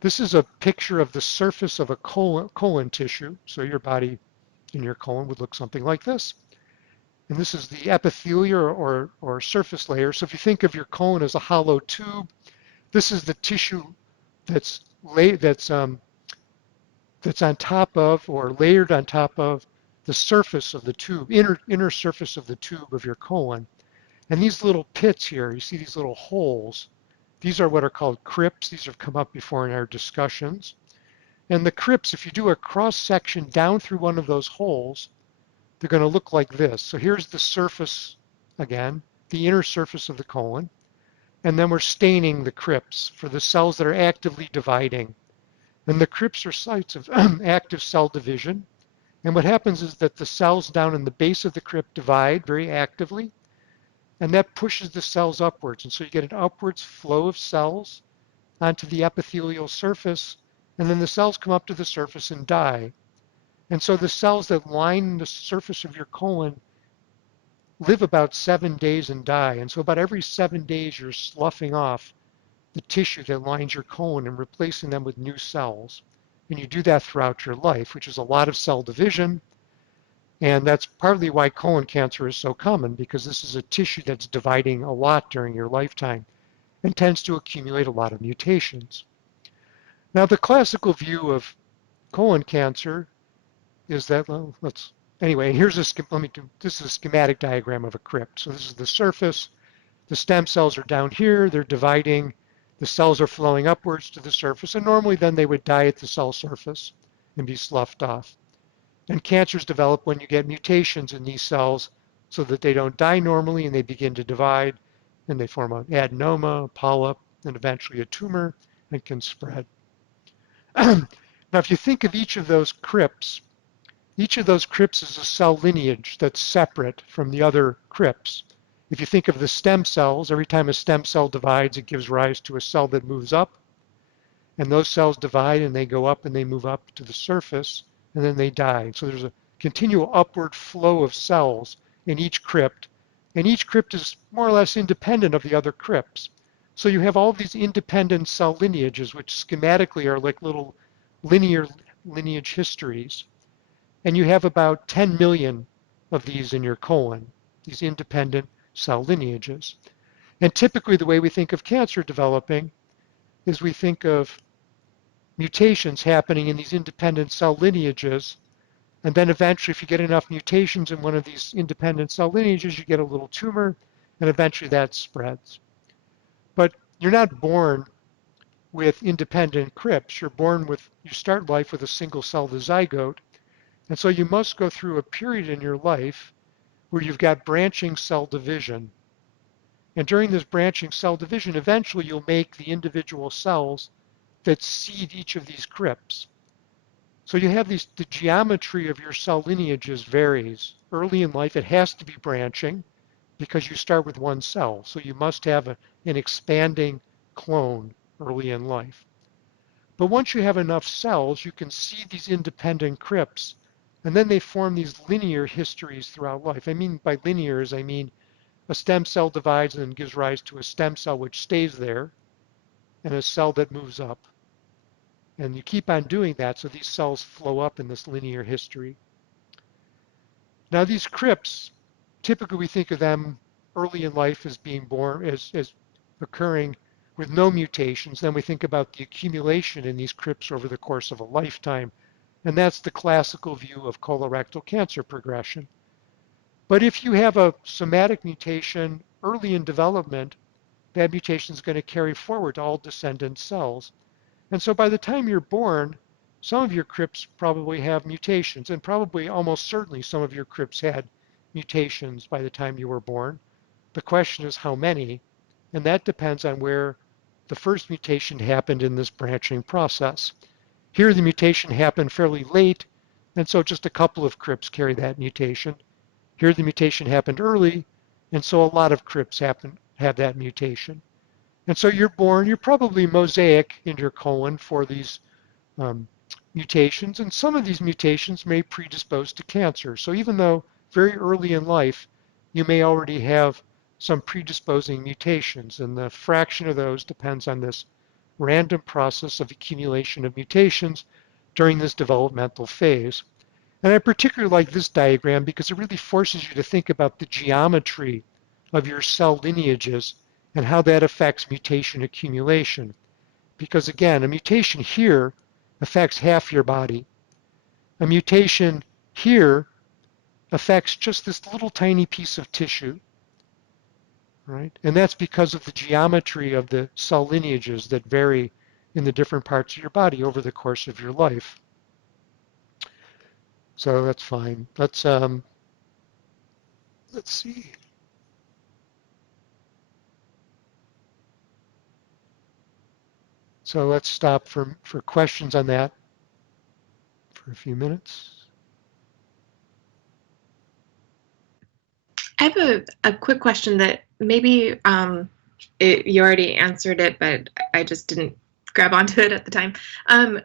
This is a picture of the surface of a colon tissue. So your body in your colon would look something like this. And this is the epithelial or surface layer. So if you think of your colon as a hollow tube, this is the tissue that's that's on top of or layered on top of the surface of the tube, inner surface of the tube of your colon. And these little pits here, you see these little holes, these are what are called crypts. These have come up before in our discussions. And the crypts, if you do a cross section down through one of those holes, they're going to look like this. So here's the surface again, the inner surface of the colon. And then we're staining the crypts for the cells that are actively dividing. And the crypts are sites of active cell division. And what happens is that the cells down in the base of the crypt divide very actively, and that pushes the cells upwards. And so you get an upwards flow of cells onto the epithelial surface, and then the cells come up to the surface and die. And so the cells that line the surface of your colon live about 7 days and die. And so about every 7 days, you're sloughing off the tissue that lines your colon and replacing them with new cells. And you do that throughout your life, which is a lot of cell division. And that's partly why colon cancer is so common, because this is a tissue that's dividing a lot during your lifetime and tends to accumulate a lot of mutations. Now, the classical view of colon cancer is that, well, anyway, here's this is a schematic diagram of a crypt. So this is the surface. The stem cells are down here. They're dividing. The cells are flowing upwards to the surface. And normally then they would die at the cell surface and be sloughed off. And cancers develop when you get mutations in these cells so that they don't die normally and they begin to divide and they form an adenoma, a polyp, and eventually a tumor and can spread. Now, if you think of each of those crypts is a cell lineage that's separate from the other crypts. If you think of the stem cells, every time a stem cell divides, it gives rise to a cell that moves up. And those cells divide and they go up and they move up to the surface and then they die. So there's a continual upward flow of cells in each crypt. And each crypt is more or less independent of the other crypts. So you have all these independent cell lineages, which schematically are like little linear lineage histories. And you have about 10 million of these in your colon, these independent cell lineages. And typically the way we think of cancer developing is we think of mutations happening in these independent cell lineages. And then eventually, if you get enough mutations in one of these independent cell lineages, you get a little tumor, and eventually that spreads. But you're not born with independent crypts. You start life with a single cell, the zygote. And so you must go through a period in your life where you've got branching cell division. And during this branching cell division, eventually you'll make the individual cells that seed each of these crypts. So you have the geometry of your cell lineages varies. Early in life, it has to be branching because you start with one cell. So you must have an expanding clone early in life. But once you have enough cells, you can seed these independent crypts, and then they form these linear histories throughout life. I mean by linears, I mean a stem cell divides and then gives rise to a stem cell which stays there, and a cell that moves up. And you keep on doing that, so these cells flow up in this linear history. Now these crypts, typically we think of them early in life as being born, as occurring with no mutations. Then we think about the accumulation in these crypts over the course of a lifetime. And that's the classical view of colorectal cancer progression. But if you have a somatic mutation early in development, that mutation is going to carry forward to all descendant cells. And so by the time you're born, some of your crypts probably have mutations, and probably almost certainly some of your crypts had mutations by the time you were born. The question is how many, and that depends on where the first mutation happened in this branching process. Here the mutation happened fairly late, and so just a couple of crypts carry that mutation. Here the mutation happened early, and so a lot of crypts have that mutation. And so you're probably mosaic in your colon for these mutations, and some of these mutations may predispose to cancer. So even though very early in life, you may already have some predisposing mutations, and the fraction of those depends on this random process of accumulation of mutations during this developmental phase. And I particularly like this diagram because it really forces you to think about the geometry of your cell lineages and how that affects mutation accumulation. Because again, a mutation here affects half your body. A mutation here affects just this little tiny piece of tissue, right? And that's because of the geometry of the cell lineages that vary in the different parts of your body over the course of your life. So that's fine. Let's see. So let's stop for questions on that for a few minutes. I have a quick question that maybe you already answered it, but I just didn't grab onto it at the time.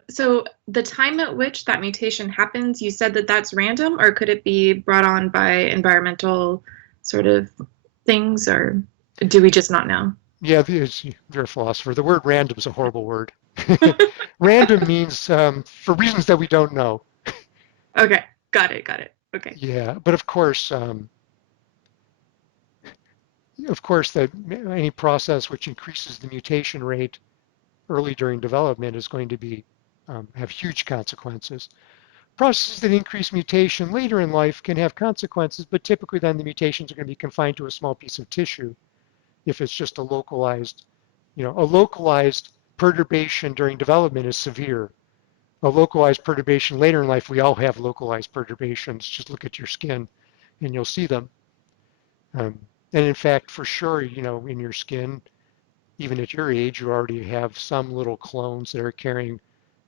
So the time at which that mutation happens, you said that that's random, or could it be brought on by environmental sort of things, or do we just not know? Yeah, you're a philosopher. The word random is a horrible word. Random means for reasons that we don't know. Okay, got it, got it. Okay. Yeah, but of course, that any process which increases the mutation rate early during development is going to be have huge consequences. Processes that increase mutation later in life can have consequences, but typically then the mutations are going to be confined to a small piece of tissue if it's just a localized, a localized perturbation during development is severe. A localized perturbation later in life, we all have localized perturbations. Just look at your skin and you'll see them. And in fact, for sure, in your skin, even at your age, you already have some little clones that are carrying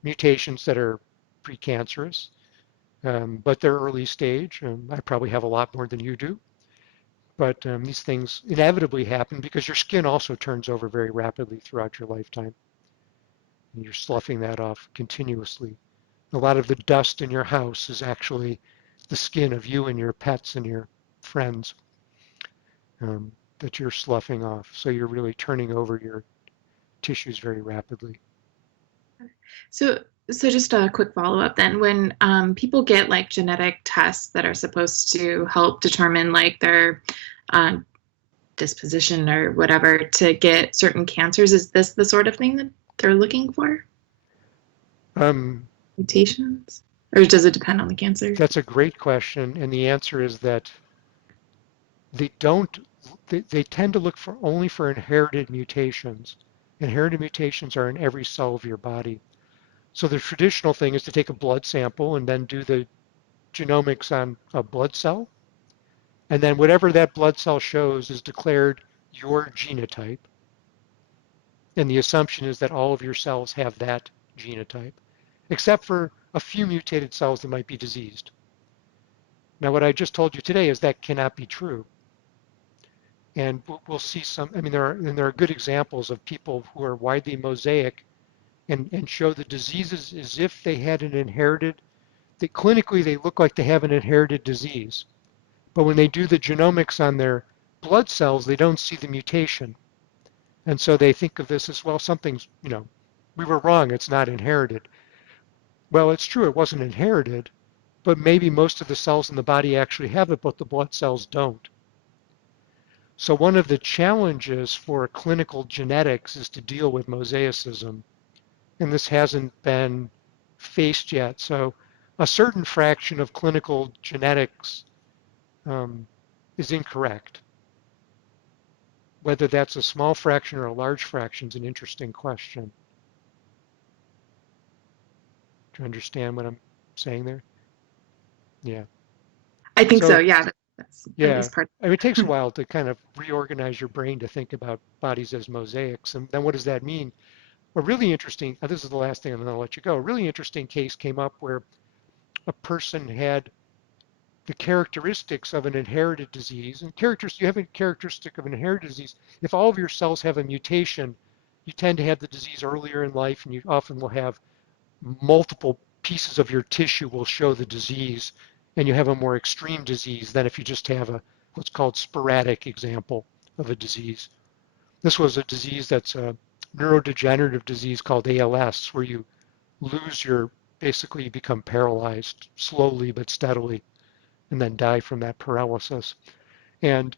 mutations that are precancerous, but they're early stage. I probably have a lot more than you do. But these things inevitably happen because your skin also turns over very rapidly throughout your lifetime. And you're sloughing that off continuously. A lot of the dust in your house is actually the skin of you and your pets and your friends that you're sloughing off. So you're really turning over your tissues very rapidly. So, just a quick follow-up then. When people get like genetic tests that are supposed to help determine like their disposition or whatever to get certain cancers, is this the sort of thing that they're looking for? Mutations? Or does it depend on the cancer? That's a great question, and the answer is that they don't. They tend to look for only for inherited mutations. Inherited mutations are in every cell of your body. So the traditional thing is to take a blood sample and then do the genomics on a blood cell. And then whatever that blood cell shows is declared your genotype. And the assumption is that all of your cells have that genotype, except for a few mutated cells that might be diseased. Now, what I just told you today is that cannot be true. And we'll see some, there are good examples of people who are widely mosaic and show the diseases as if they had an inherited, that clinically they look like they have an inherited disease. But when they do the genomics on their blood cells, they don't see the mutation. And so they think of this as, well, something's, we were wrong, it's not inherited. Well, it's true, it wasn't inherited, but maybe most of the cells in the body actually have it, but the blood cells don't. So one of the challenges for clinical genetics is to deal with mosaicism, and this hasn't been faced yet. So a certain fraction of clinical genetics is incorrect. Whether that's a small fraction or a large fraction is an interesting question. Do you understand what I'm saying there? Yeah. I think so, yeah. That's Yeah. at least part. It takes a while to kind of reorganize your brain to think about bodies as mosaics. And then what does that mean? A really interesting, this is the last thing, and then I'll let you go. A really interesting case came up where a person had the characteristics of an inherited disease. And you have a characteristic of an inherited disease. If all of your cells have a mutation, you tend to have the disease earlier in life, and you often will have multiple pieces of your tissue will show the disease, and you have a more extreme disease than if you just have what's called sporadic example of a disease. This was a disease that's a neurodegenerative disease called ALS, where you lose your basically become paralyzed slowly but steadily and then die from that paralysis. And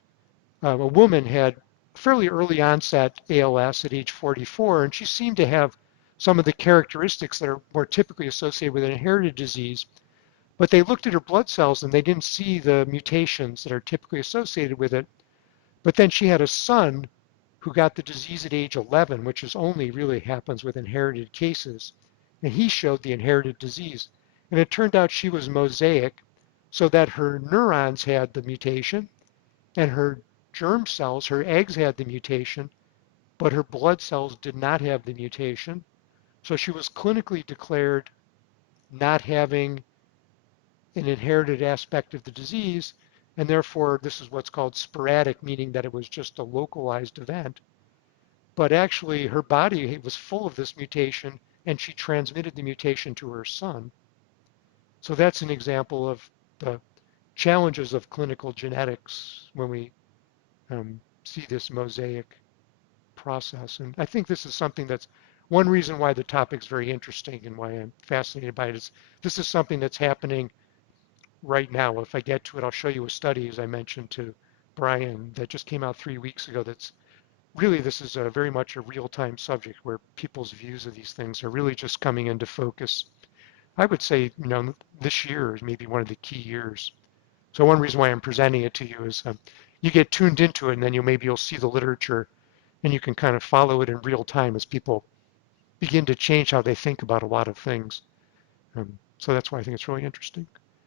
a woman had fairly early onset ALS at age 44, and she seemed to have some of the characteristics that are more typically associated with an inherited disease. But they looked at her blood cells and they didn't see the mutations that are typically associated with it. But then she had a son who got the disease at age 11, which is only really happens with inherited cases. And he showed the inherited disease. And it turned out she was mosaic, so that her neurons had the mutation and her germ cells, her eggs had the mutation, but her blood cells did not have the mutation. So she was clinically declared not having an inherited aspect of the disease, and therefore this is what's called sporadic, meaning that it was just a localized event. But actually her body was full of this mutation and she transmitted the mutation to her son. So that's an example of the challenges of clinical genetics when we see this mosaic process. And I think this is something that's one reason why the topic's very interesting and why I'm fascinated by it is this is something that's happening right now. If I get to it, I'll show you a study, as I mentioned to Brian, that just came out 3 weeks ago. That's really, this is a very much a real-time subject where people's views of these things are really just coming into focus. I would say, this year is maybe one of the key years. So one reason why I'm presenting it to you is you get tuned into it and then maybe you'll see the literature and you can kind of follow it in real time as people begin to change how they think about a lot of things. So that's why I think it's really interesting.